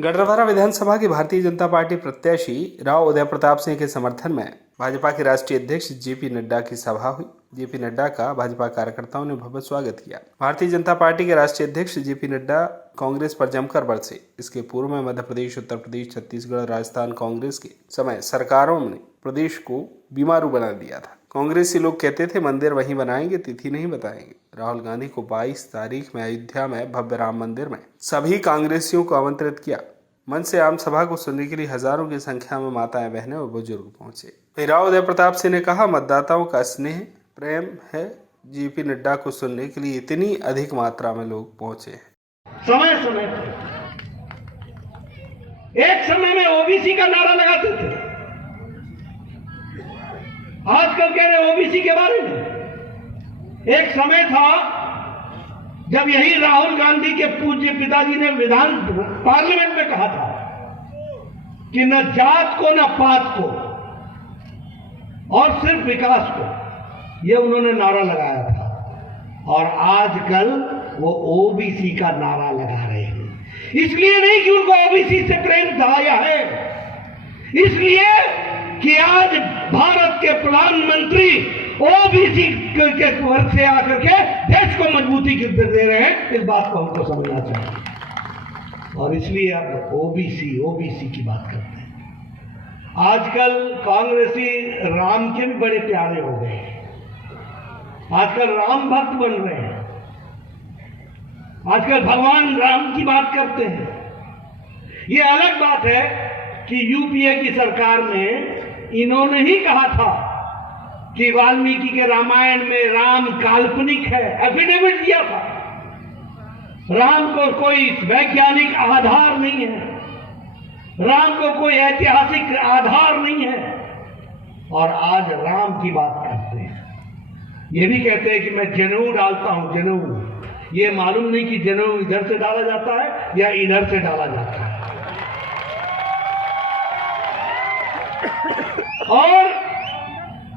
गढ़वारा विधानसभा की भारतीय जनता पार्टी प्रत्याशी राव उदय प्रताप सिंह के समर्थन में भाजपा के राष्ट्रीय अध्यक्ष जेपी नड्डा की सभा हुई। जेपी नड्डा का भाजपा कार्यकर्ताओं ने भव्य स्वागत किया। भारतीय जनता पार्टी के राष्ट्रीय अध्यक्ष जेपी नड्डा कांग्रेस पर जमकर बरसे। इसके पूर्व में मध्य प्रदेश, उत्तर प्रदेश, छत्तीसगढ़, राजस्थान कांग्रेस के समय सरकारों ने प्रदेश को बीमारू बना दिया था। कांग्रेसी लोग कहते थे मंदिर वहीं बनाएंगे, तिथि नहीं बताएंगे। राहुल गांधी को 22 तारीख में अयोध्या में भव्य राम मंदिर में सभी कांग्रेसियों को आमंत्रित किया। मंच से आम सभा को सुनने के लिए हजारों की संख्या में माताएं, बहनें और बुजुर्ग पहुंचे। राव उदय प्रताप सिंह ने कहा, मतदाताओं का स्नेह प्रेम है। जेपी नड्डा को सुनने के लिए इतनी अधिक मात्रा में लोग पहुंचे। समय समय पर एक समय में ओबीसी का नारा लगाते थे, आजकल कह रहे ओबीसी के बारे में। एक समय था जब यही राहुल गांधी के पूज्य पिताजी ने पार्लियामेंट में कहा था कि न जात को न पात को और सिर्फ विकास को, यह उन्होंने नारा लगाया था। और आजकल वो ओबीसी का नारा लगा रहे हैं। इसलिए नहीं कि उनको ओबीसी से प्रेम था है, इसलिए कि आज भारत के प्रधानमंत्री ओबीसी के वर्ग से आकर के देश को मजबूती दे रहे हैं। इस बात को हमको समझना चाहिए और इसलिए अब ओबीसी की बात करते हैं। आजकल कांग्रेसी राम के भी बड़े प्यारे हो गए, आजकल राम भक्त बन रहे हैं, आजकल भगवान राम की बात करते हैं। यह अलग बात है कि यूपीए की सरकार में इन्होंने ही कहा था कि वाल्मीकि के रामायण में राम काल्पनिक है, एफिडेविट दिया था। राम को कोई वैज्ञानिक आधार नहीं है, राम को कोई ऐतिहासिक आधार नहीं है। और आज राम की बात करते हैं। ये भी कहते हैं कि मैं जनेऊ डालता हूं, जनेऊ। ये मालूम नहीं कि जनेऊ इधर से डाला जाता है या इधर से डाला जाता है। और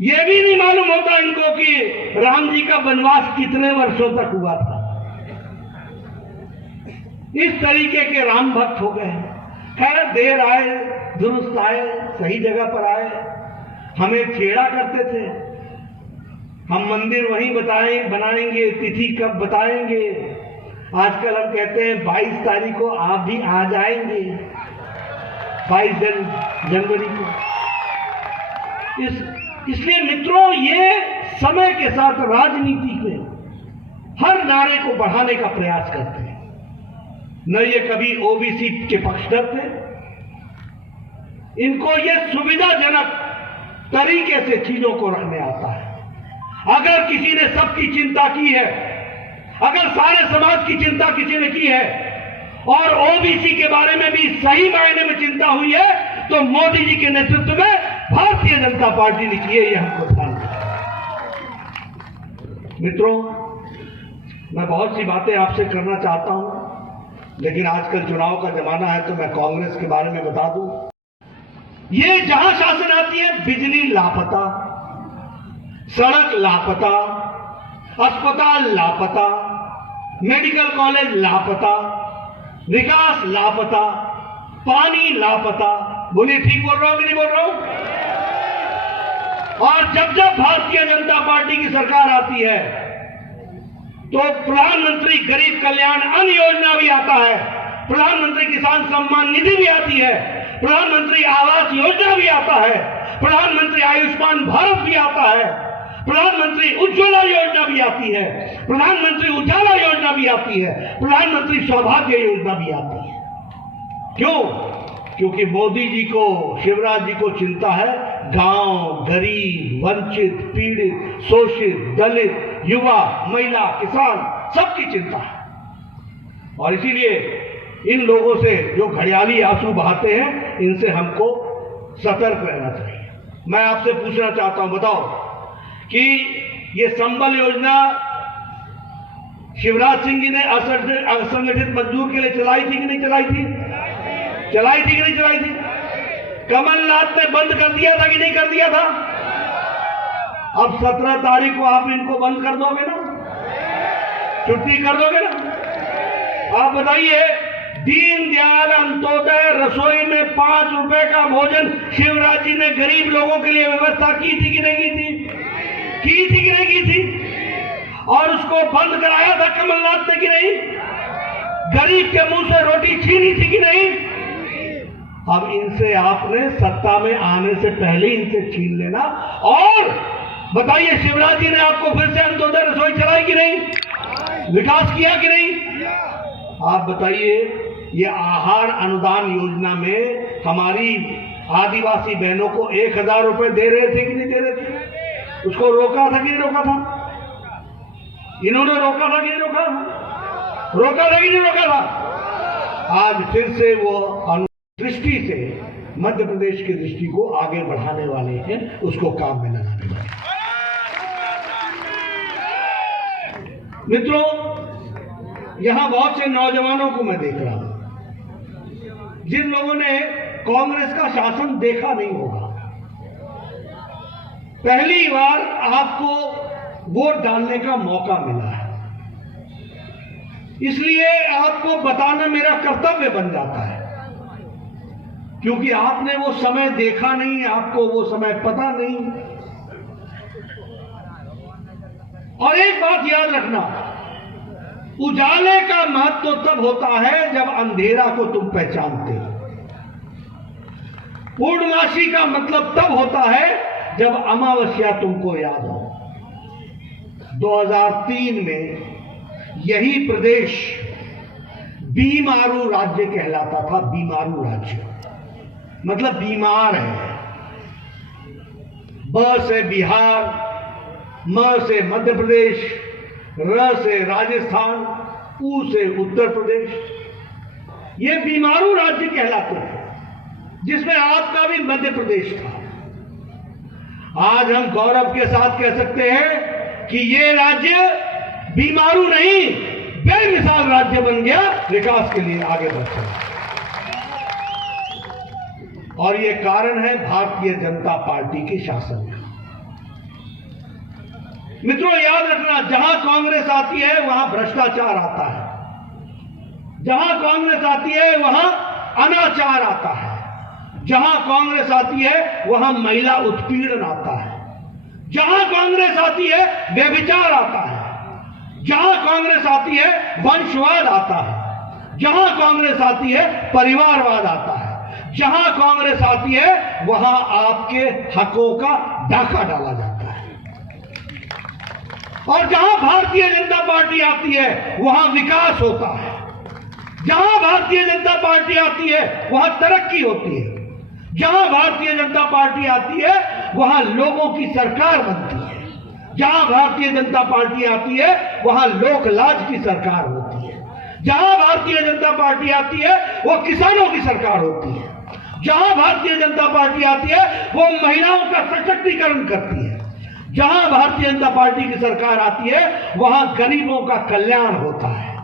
यह भी नहीं मालूम होता इनको कि राम जी का वनवास कितने वर्षों तक हुआ था। इस तरीके के राम भक्त हो गए। खैर, देर आए दुरुस्त आए, सही जगह पर आए। हमें छेड़ा करते थे, हम मंदिर वहीं बनाएंगे, तिथि कब बताएंगे। आजकल हम कहते हैं 22 तारीख को आप भी आ जाएंगे, 22 जनवरी को। इसलिए मित्रों, ये समय के साथ राजनीति के हर नारे को बढ़ाने का प्रयास करते हैं। न ये कभी ओबीसी के पक्षधर थे, इनको ये सुविधाजनक तरीके से चीजों को रखने आता है। अगर किसी ने सबकी चिंता की है, अगर सारे समाज की चिंता किसी ने की है और ओबीसी के बारे में भी सही मायने में चिंता हुई है, तो मोदी जी के नेतृत्व में भारतीय जनता पार्टी ने की है। यह हमको ध्यान रखना। मित्रों, मैं बहुत सी बातें आपसे करना चाहता हूं, लेकिन आजकल चुनाव का जमाना है तो मैं कांग्रेस के बारे में बता दूं। ये जहां शासन आती है, बिजली लापता, सड़क लापता, अस्पताल लापता, मेडिकल कॉलेज लापता, विकास लापता, पानी लापता। बोलिए, ठीक बोल रहा हूं कि नहीं बोल रहा हूं? और जब जब भारतीय जनता पार्टी की सरकार आती है तो प्रधानमंत्री गरीब कल्याण अन्न योजना भी आता है, प्रधानमंत्री किसान सम्मान निधि भी आती है, प्रधानमंत्री आवास योजना भी आता है, प्रधानमंत्री आयुष्मान भारत भी आता है, प्रधानमंत्री उज्ज्वला योजना भी आती है, प्रधानमंत्री उजाला योजना भी आती है, प्रधानमंत्री सौभाग्य योजना भी आती है। क्यों? क्योंकि मोदी जी को, शिवराज जी को चिंता है गांव, गरीब, वंचित, पीड़ित, शोषित, दलित, युवा, महिला, किसान, सबकी चिंता है। और इसीलिए इन लोगों से जो घड़ियाली आंसू बहाते हैं, इनसे हमको सतर्क रहना चाहिए। मैं आपसे पूछना चाहता हूं, बताओ कि ये संबल योजना शिवराज सिंह जी ने असंगठित मजदूर के लिए चलाई थी कि नहीं चलाई थी? चलाई थी कि नहीं चलाई थी? कमलनाथ ने बंद कर दिया था कि नहीं कर दिया था? अब 17 तारीख को आप इनको बंद कर दोगे ना, छुट्टी कर दोगे ना? आप बताइए, दीनदयाल अंत्योदय रसोई में 5 रुपए का भोजन शिवराज जी ने गरीब लोगों के लिए व्यवस्था की थी कि नहीं की थी? की थी कि नहीं की थी? और उसको बंद कराया था कमलनाथ ने कि नहीं? गरीब के मुंह से रोटी छीनी थी कि नहीं? अब इनसे आपने सत्ता में आने से पहले इनसे छीन लेना। और बताइए, शिवराज जी ने आपको फिर से अंत्योदय रसोई चलाई कि नहीं? विकास किया कि नहीं? आप बताइए, ये आहार अनुदान योजना में हमारी आदिवासी बहनों को 1000 रुपए दे रहे थे कि नहीं दे रहे थे? उसको रोका था कि नहीं रोका था? इन्होंने रोका था कि नहीं रोका था? रोका था कि नहीं रोका था? आज फिर से वो दृष्टि से मध्य प्रदेश की दृष्टि को आगे बढ़ाने वाले हैं, उसको काम में लगाने वाले हैं। मित्रों, यहां बहुत से नौजवानों को मैं देख रहा हूं जिन लोगों ने कांग्रेस का शासन देखा नहीं होगा। पहली बार आपको वोट डालने का मौका मिला है, इसलिए आपको बताना मेरा कर्तव्य बन जाता है, क्योंकि आपने वो समय देखा नहीं, आपको वो समय पता नहीं। और एक बात याद रखना, उजाले का महत्व तब होता है जब अंधेरा को तुम पहचानते हो। पूर्णमासी का मतलब तब होता है जब अमावस्या तुमको याद हो। 2003 में यही प्रदेश बीमारू राज्य कहलाता था। बीमारू राज्य मतलब बीमार है। ब से बिहार, म से मध्य प्रदेश, र से राजस्थान, उ से उत्तर प्रदेश, ये बीमारू राज्य कहलाते हैं, जिसमें आपका भी मध्य प्रदेश था। आज हम गौरव के साथ कह सकते हैं कि ये राज्य बीमारू नहीं, बेमिसाल राज्य बन गया, विकास के लिए आगे बढ़ चला। और ये कारण है भारतीय जनता पार्टी के शासन का। मित्रों, याद रखना, जहां कांग्रेस आती है वहां भ्रष्टाचार आता है, जहां कांग्रेस आती है वहां अनाचार आता है, जहां कांग्रेस आती है वहां महिला उत्पीड़न आता है, जहां कांग्रेस आती है व्यभिचार आता है, जहां कांग्रेस आती है वंशवाद आता है, जहां कांग्रेस आती है परिवारवाद आता है, जहां कांग्रेस आती है वहां आपके हकों का डाका डाला जाता है। और जहां भारतीय जनता पार्टी आती है वहां विकास होता है, जहां भारतीय जनता पार्टी आती है वहां तरक्की होती है, जहां भारतीय जनता पार्टी आती है वहां लोगों की सरकार बनती है, जहां भारतीय जनता पार्टी आती है वहां लोक लाज की सरकार होती है, जहां भारतीय जनता पार्टी आती है वो किसानों की सरकार होती है, जहां भारतीय जनता पार्टी आती है वो महिलाओं का सशक्तिकरण करती है, जहां भारतीय जनता पार्टी की सरकार आती है वहां गरीबों का कल्याण होता है।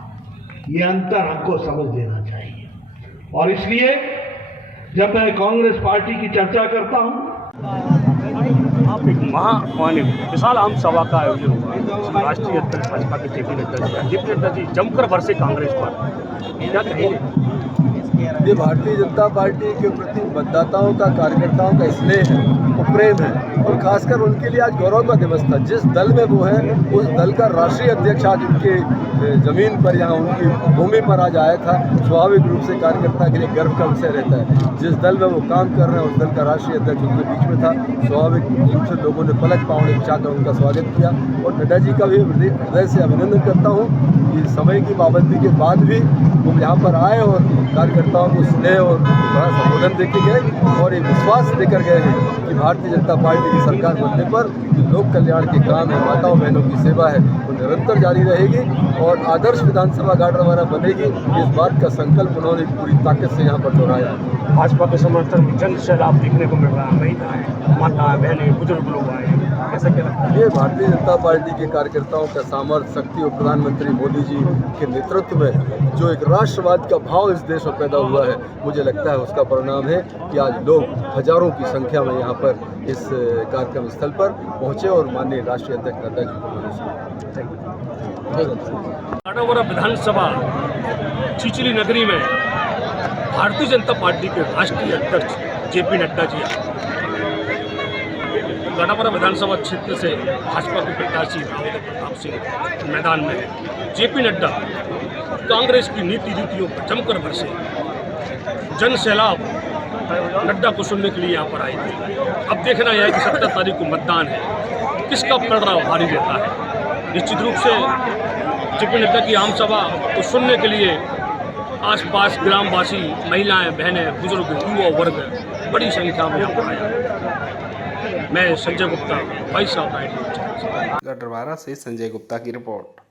ये अंतर हमको समझ लेना चाहिए। और इसलिए जब मैं कांग्रेस पार्टी की चर्चा करता हूं, आप एक विशाल आम सभा का आयोजन हुआ। राष्ट्रीय अध्यक्ष भाजपा के जेपी नड्डा जी जमकर बरसे कांग्रेस पर, क्या कहेंगे? ये भारतीय जनता पार्टी के प्रति मतदाताओं का, कार्यकर्ताओं का स्नेह है, वो प्रेम है, और खासकर उनके लिए आज गौरव का दिवस था। जिस दल में वो है उस दल का राष्ट्रीय अध्यक्ष आज उनके जमीन पर, यहाँ उनकी भूमि पर आज आया था। स्वाभाविक रूप से कार्यकर्ता के लिए गर्व का विषय रहता है। जिस दल में वो काम कर रहे हैं उस दल का राष्ट्रीय अध्यक्ष उनके बीच में था। स्वाभाविक रूप से लोगों ने पलक पावने बिछाकर उनका स्वागत किया, और नड्डा जी का भी हृदय से अभिनंदन करता हूँ कि समय की पाबंदी के बाद भी वो यहाँ पर आए और कार्यकर्ताओं को स्नेह और बड़ा संबोधन देके गए, और एक विश्वास देकर गए हैं कि भारतीय जनता पार्टी की सरकार बनने पर जो लोक कल्याण के काम है, माताओं बहनों की सेवा है, वो निरंतर जारी रहेगी और आदर्श विधानसभा गार्ड हमारा बनेगी। इस बात का संकल्प उन्होंने पूरी ताकत से यहाँ पर दोहराया। भाजपा के समर्थन में जन सैलाब देखने को मिल रहा है, महिलाएं, माता बहनें, बुजुर्ग लोग आए, कैसा क्या लगता है? ये भारतीय जनता पार्टी के कार्यकर्ताओं का सामर्थ्य, शक्ति और प्रधानमंत्री मोदी जी के नेतृत्व में जो एक राष्ट्रवाद का भाव इस देश में पैदा हुआ है, मुझे लगता है उसका परिणाम है कि आज लोग हजारों की संख्या में यहाँ पर इस कार्यक्रम स्थल पर पहुँचे और माननीय राष्ट्रीय अध्यक्ष नड्डा जी को विधानसभा चिचली नगरी में भारतीय जनता पार्टी के राष्ट्रीय अध्यक्ष जेपी नड्डा जी गढ़ापुरा विधानसभा क्षेत्र से भाजपा के प्रत्याशी राव प्रताप सिंह मैदान में है। जेपी नड्डा कांग्रेस की नीति रीतियों पर जमकर बरसे। जन सैलाब नड्डा को सुनने के लिए यहाँ पर आए थे। अब देखना यह है कि 17 तारीख को मतदान है, किसका पलड़ा भारी रहता है। निश्चित रूप से जेपी नड्डा की आम सभा को सुनने के लिए आसपास ग्रामवासी, महिलाएं, बहनें, बुजुर्ग, युवा वर्ग बड़ी संख्या में यहाँ पर आया। मैं Sanjay Gupta, voice of right. Gadhwara से संजय गुप्ता की रिपोर्ट।